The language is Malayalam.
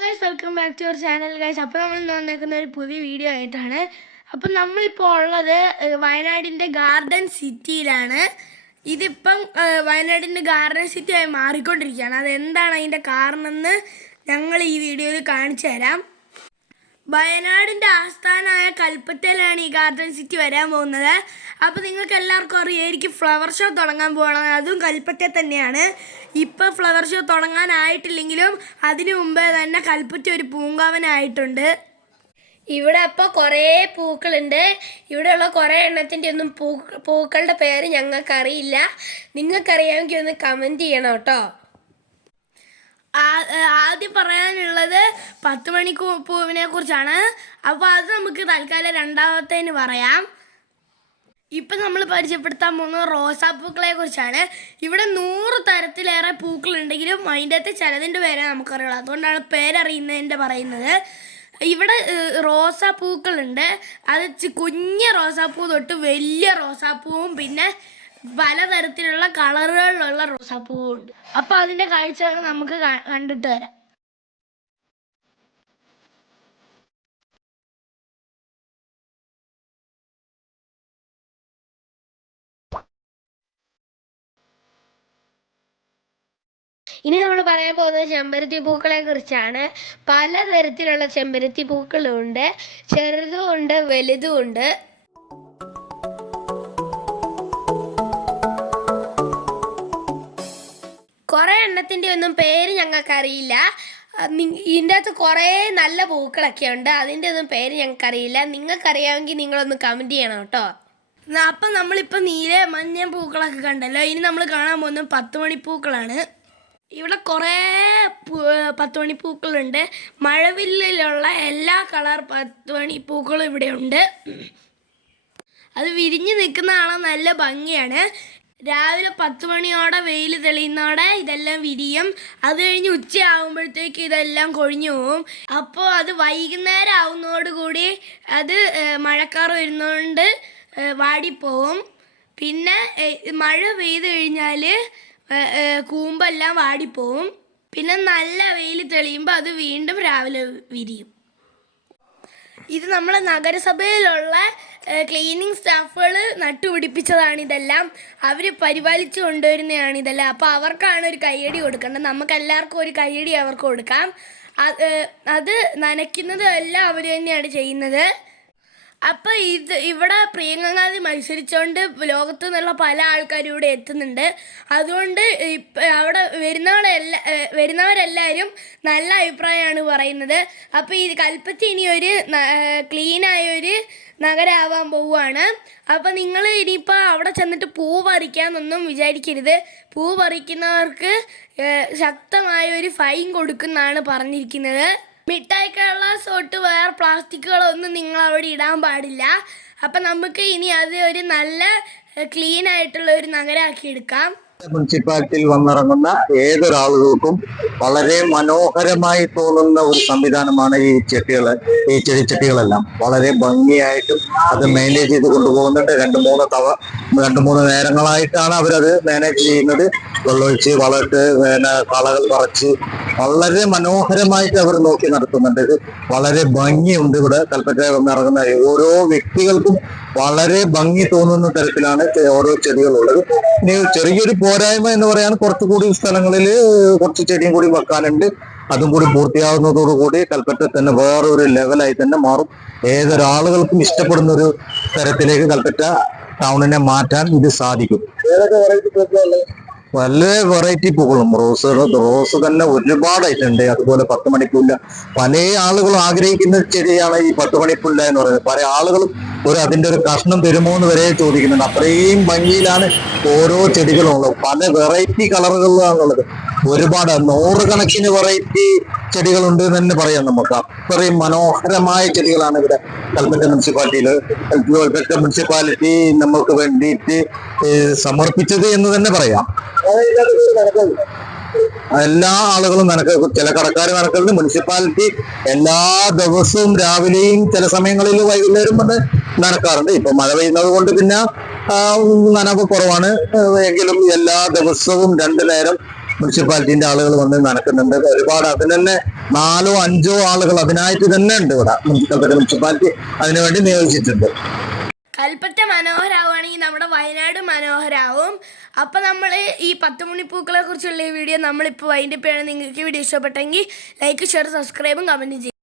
Guys, welcome back to our channel guys. അപ്പോൾ നമ്മൾ ഇന്ന് വന്നേക്കുന്ന ഒരു പുതിയ വീഡിയോ ആയിട്ടാണ്. അപ്പം നമ്മളിപ്പോൾ ഉള്ളത് വയനാടിൻ്റെ ഗാർഡൻ സിറ്റിയിലാണ്. ഇതിപ്പം വയനാടിൻ്റെ ഗാർഡൻ സിറ്റി ആയി മാറിക്കൊണ്ടിരിക്കുകയാണ്. അതെന്താണ് അതിൻ്റെ കാരണം എന്ന് ഞങ്ങൾ ഈ വീഡിയോയിൽ കാണിച്ചു തരാം. വയനാടിൻ്റെ ആസ്ഥാനമായ കൽപ്പറ്റയിലാണ് ഈ ഗാർഡൻ സിറ്റി വരാൻ പോകുന്നത്. അപ്പോൾ നിങ്ങൾക്ക് എല്ലാവർക്കും അറിയായിരിക്കും ഫ്ലവർ ഷോ തുടങ്ങാൻ പോകണം. അതും കൽപ്പറ്റയിൽ തന്നെയാണ്. ഇപ്പോൾ ഫ്ലവർ ഷോ തുടങ്ങാനായിട്ടില്ലെങ്കിലും അതിനു മുമ്പേ തന്നെ കൽപ്പറ്റ ഒരു പൂങ്കാവനായിട്ടുണ്ട്. ഇവിടെ അപ്പോൾ കുറേ പൂക്കളുണ്ട്. ഇവിടെയുള്ള കുറേ എണ്ണത്തിൻ്റെ ഒന്നും പൂക്കളുടെ പേര് ഞങ്ങൾക്കറിയില്ല. നിങ്ങൾക്കറിയാമെങ്കിൽ ഒന്ന് കമൻറ്റ് ചെയ്യണം കേട്ടോ. ആദ്യം പറയാനുള്ളത് 10 മണി പൂവിനെ കുറിച്ചാണ്. അപ്പോൾ അത് നമുക്ക് തൽക്കാലം രണ്ടാമത്തേന് പറയാം. ഇപ്പം നമ്മൾ പരിചയപ്പെടുത്താൻ പോകുന്നത് റോസാപ്പൂക്കളെ കുറിച്ചാണ്. ഇവിടെ 100 തരത്തിലേറെ പൂക്കളുണ്ടെങ്കിലും അതിൻ്റെ അകത്ത് ചിലതിൻ്റെ പേരെ നമുക്കറിയുള്ളൂ. അതുകൊണ്ടാണ് പേരറിയുന്നതിൻ്റെ പറയുന്നത്. ഇവിടെ റോസാപ്പൂക്കളുണ്ട്. അത് കുഞ്ഞ് റോസാപ്പൂ തൊട്ട് വലിയ റോസാപ്പൂവും പിന്നെ പലതരത്തിലുള്ള കളറുകളിലുള്ള റോസാപ്പൂവും ഉണ്ട്. അപ്പോൾ അതിൻ്റെ കാഴ്ചകൾ നമുക്ക് കണ്ടിട്ട് വരാം. ഇനി നമ്മൾ പറയാൻ പോകുന്നത് ചെമ്പരത്തി പൂക്കളെ കുറിച്ചാണ്. പലതരത്തിലുള്ള ചെമ്പരത്തി പൂക്കളുണ്ട്. ചെറുതും ഉണ്ട്, വലുതും ഉണ്ട്. കുറേ എണ്ണത്തിൻ്റെ ഒന്നും പേര് ഞങ്ങൾക്കറിയില്ല. ഇതിൻ്റെ അകത്ത് കുറേ നല്ല പൂക്കളൊക്കെ ഉണ്ട്. അതിൻ്റെ ഒന്നും പേര് ഞങ്ങൾക്കറിയില്ല. നിങ്ങൾക്കറിയാമെങ്കിൽ നിങ്ങളൊന്ന് കമൻറ്റ് ചെയ്യണം കേട്ടോ. അപ്പം നമ്മളിപ്പോൾ നീല മഞ്ഞ പൂക്കളൊക്കെ കണ്ടല്ലോ. ഇനി നമ്മൾ കാണാൻ പോകുന്നത് 10 മണിപ്പൂക്കളാണ്. ഇവിടെ കുറേ 10 മണിപ്പൂക്കളുണ്ട്. മഴവില്ലിലുള്ള എല്ലാ കളർ 10 മണിപ്പൂക്കളും ഇവിടെ ഉണ്ട്. അത് വിരിഞ്ഞ് നിൽക്കുന്ന കാണാൻ നല്ല ഭംഗിയാണ്. രാവിലെ 10 മണിയോടെ വെയിൽ തെളിയുന്നോടെ ഇതെല്ലാം വിരിയും. അത് കഴിഞ്ഞ് ഉച്ചയാകുമ്പോഴത്തേക്ക് ഇതെല്ലാം കൊഴിഞ്ഞു പോവും. അപ്പോൾ അത് വൈകുന്നേരം ആവുന്നതോടുകൂടി അത് മഴക്കാറ് വരുന്നതുകൊണ്ട് വാടിപ്പോവും. പിന്നെ മഴ പെയ്ത് കഴിഞ്ഞാൽ കൂമ്പെല്ലാം വാടിപ്പോവും. പിന്നെ നല്ല വെയിൽ തെളിയുമ്പോൾ അത് വീണ്ടും രാവിലെ വിരിയും. ഇത് നമ്മളെ നഗരസഭയിലുള്ള ക്ലീനിങ് സ്റ്റാഫുകൾ നട്ടുപിടിപ്പിച്ചതാണ് ഇതെല്ലാം. അവർ പരിപാലിച്ചു കൊണ്ടുവരുന്നതാണ് ഇതെല്ലാം. അപ്പോൾ അവർക്കാണ് ഒരു കയ്യടി കൊടുക്കേണ്ടത്. നമുക്ക് എല്ലാവർക്കും ഒരു കയ്യടി അവർക്ക് കൊടുക്കാം. അത് നനയ്ക്കുന്നതും എല്ലാം അവർ തന്നെയാണ് ചെയ്യുന്നത്. അപ്പോൾ ഇവിടെ പ്രിയങ്ക ഗാന്ധി മത്സരിച്ചുകൊണ്ട് ലോകത്തു നിന്നുള്ള പല ആൾക്കാരും ഇവിടെ എത്തുന്നുണ്ട്. അതുകൊണ്ട് അവിടെ വരുന്നവരെല്ലാവരും നല്ല അഭിപ്രായമാണ് പറയുന്നത്. അപ്പോൾ ഈ കൽപ്പറ്റ ഇനി ഒരു ക്ലീനായൊരു നഗരമാവാൻ പോവുകയാണ്. അപ്പോൾ നിങ്ങൾ ഇനിയിപ്പോൾ അവിടെ ചെന്നിട്ട് പൂ പറിക്കാമെന്നൊന്നും വിചാരിക്കരുത്. പൂ പറിക്കുന്നവർക്ക് ശക്തമായ ഒരു ഫൈൻ കൊടുക്കുമെന്നാണ് പറഞ്ഞിരിക്കുന്നത്. മിഠായിക്കുള്ള തൊട്ട് വേറെ പ്ലാസ്റ്റിക്കുകളൊന്നും നിങ്ങൾ അവിടെ ഇടാൻ പാടില്ല. അപ്പം നമുക്ക് ഇനി അത് ഒരു നല്ല ക്ലീൻ ആയിട്ടുള്ള ഒരു നഗരമാക്കി എടുക്കാം. മുനിസിപ്പാലിറ്റിയിൽ വന്നിറങ്ങുന്ന ഏതൊരാളുകൾക്കും വളരെ മനോഹരമായി തോന്നുന്ന ഒരു സംവിധാനമാണ് ഈ ചെടിച്ചട്ടികളെല്ലാം. വളരെ ഭംഗിയായിട്ടും അത് മാനേജ് ചെയ്ത് കൊണ്ടുപോകുന്നുണ്ട്. 2-3 നേരങ്ങളായിട്ടാണ് അവരത് മാനേജ് ചെയ്യുന്നത്. വെള്ളമൊഴിച്ച് വളമിട്ട് കളകൾ പറിച്ച് വളരെ മനോഹരമായിട്ട് അവർ നോക്കി നടത്തുന്നുണ്ട്. ഇത് വളരെ ഭംഗിയുണ്ട്. ഇവിടെ കൽപ്പറ്റ വന്നിറങ്ങുന്ന ഓരോ വ്യക്തികൾക്കും വളരെ ഭംഗി തോന്നുന്ന തരത്തിലാണ് ഓരോ ചെടികളുള്ളത്. ഇനി ചെറിയൊരു പോരായ്മ എന്ന് പറയാൻ കുറച്ചുകൂടി സ്ഥലങ്ങളിൽ കുറച്ച് ചെടിയും കൂടി വെക്കാനുണ്ട്. അതും കൂടി പൂർത്തിയാവുന്നതോടുകൂടി കൽപ്പറ്റ തന്നെ വേറൊരു ലെവലായി തന്നെ മാറും. ഏതൊരാളുകൾക്കും ഇഷ്ടപ്പെടുന്ന ഒരു തരത്തിലേക്ക് കൽപ്പറ്റ ടൗണിനെ മാറ്റാൻ ഇത് സാധിക്കും. നല്ല വെറൈറ്റി പൂക്കളും റോസ് തന്നെ ഒരുപാടായിട്ടുണ്ട്. അതുപോലെ 10 മണിപ്പൂല്ല പല ആളുകളും ആഗ്രഹിക്കുന്ന ചെടിയാണ് ഈ 10 മണിപ്പൂല്ല എന്ന് പറയുന്നത്. പല ആളുകളും അതിന്റെ ഒരു കഷ്ണം തരുമോ എന്ന് വരെ ചോദിക്കുന്നുണ്ട്. അത്രയും ഭംഗിയിലാണ് ഓരോ ചെടികളും ഉള്ളത്. പല വെറൈറ്റി കളറുകളിലാണുള്ളത്. ഒരുപാട് 100 കണക്കിന് വെറൈറ്റി ചെടികളുണ്ട് എന്ന് തന്നെ പറയാം നമുക്ക്. അത്രയും മനോഹരമായ ചെടികളാണ് ഇവിടെ കൽപ്പറ്റ മുനിസിപ്പാലിറ്റി നമുക്ക് വേണ്ടിയിട്ട് സമർപ്പിച്ചത് എന്ന് തന്നെ പറയാം. എല്ലാ ആളുകളും ചില കടക്കാർ നനക്കലുണ്ട്. മുനിസിപ്പാലിറ്റി എല്ലാ ദിവസവും രാവിലെയും ചില സമയങ്ങളിൽ വൈകുന്നേരം വന്ന് നനക്കാറുണ്ട്. ഇപ്പൊ മഴ പെയ്യുന്നത് കൊണ്ട് പിന്നെ നനവ് കുറവാണ്. എങ്കിലും എല്ലാ ദിവസവും 2 നേരം മുനിസിപ്പാലിറ്റിന്റെ ആളുകൾ വന്ന് നനക്കുന്നുണ്ട്. ഒരുപാട് അതിന് തന്നെ 4 or 5 ആളുകൾ അതിനായിട്ട് തന്നെ ഉണ്ട് ഇവിടെ. മുനിസിപ്പാലിറ്റി അതിനുവേണ്ടി നിയോഗിച്ചിട്ടുണ്ട്. കൽപ്പറ്റ മനോഹരാവുകയാണെങ്കിൽ നമ്മുടെ വയനാട് മനോഹരാവും. അപ്പം നമ്മൾ ഈ 10 മണിപ്പൂക്കളെ കുറിച്ചുള്ള ഈ വീഡിയോ നമ്മളിപ്പോൾ വൈൻഡപ്പ് ചെയ്യണം. നിങ്ങൾക്ക് വീഡിയോ ഇഷ്ടപ്പെട്ടെങ്കിൽ ലൈക്ക്, ഷെയർ, സബ്സ്ക്രൈബും കമൻറ്റും ചെയ്യും.